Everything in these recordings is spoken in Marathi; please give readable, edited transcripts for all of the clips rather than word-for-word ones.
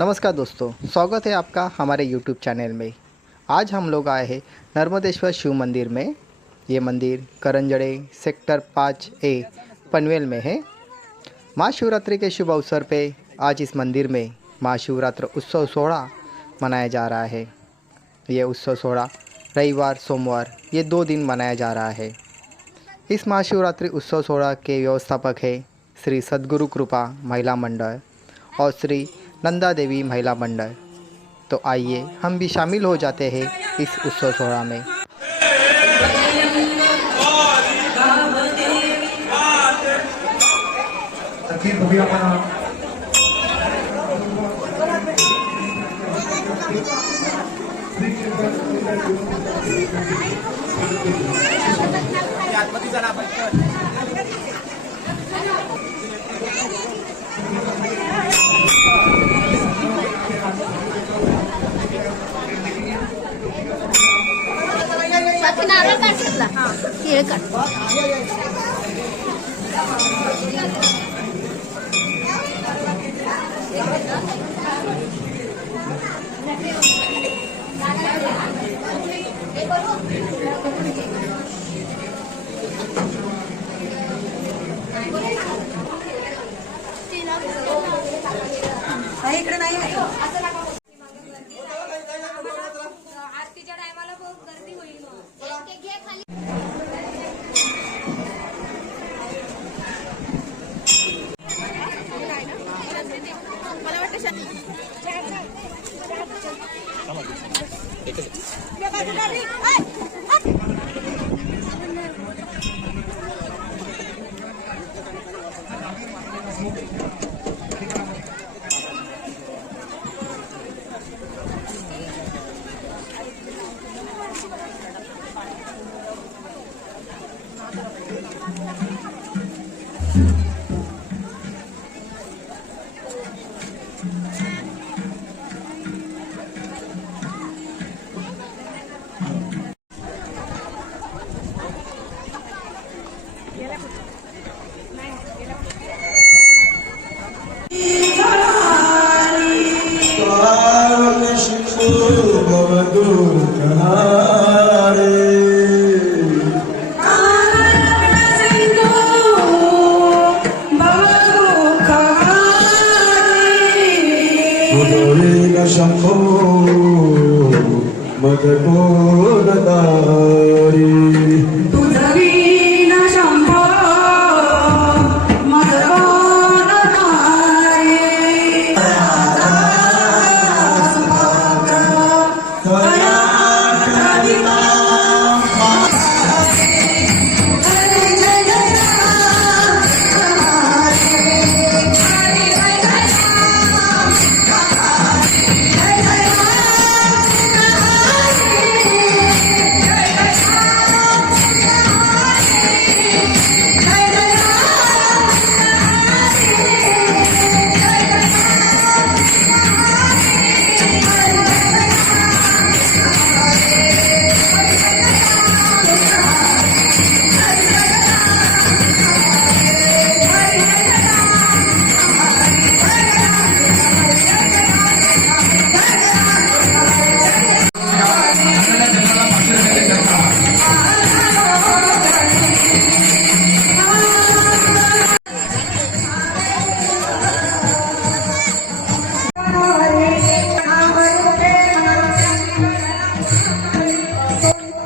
नमस्कार दोस्तों, स्वागत है आपका हमारे YouTube चैनल में। आज हम लोग आए हैं नर्मदेश्वर शिव मंदिर में। ये मंदिर करंजड़े सेक्टर 5A पनवेल में है। महाशिवरात्रि के शुभ अवसर पे आज इस मंदिर में महाशिवरात्रि उत्सव सोहरा मनाया जा रहा है। ये उत्सव सोहरा रविवार सोमवार ये 2 दिन मनाया जा रहा है। इस महाशिवरात्रि उत्सव सोहरा के व्यवस्थापक है श्री सद्गुरु कृपा महिला मंडल और श्री नंदा देवी महिला मंडल। तो आइए हम भी शामिल हो जाते हैं इस उत्सव सोहरा में। नारळ काढ घेतला केळ काढ इकडे नाही आरतीच्या टायमाला खूप गर्दी होईल मला वाटतं शंभो मदकोददारी तुझवीन शंभो मदकोददारी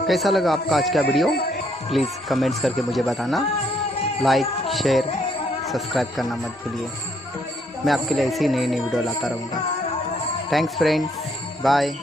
कैसा लगा आपका आज का वीडियो? प्लीज़ कमेंट्स करके मुझे बताना। लाइक शेयर सब्सक्राइब करना मत भूलिए। मैं आपके लिए ऐसी नई वीडियो लाता रहूँगा। Thanks friends, bye.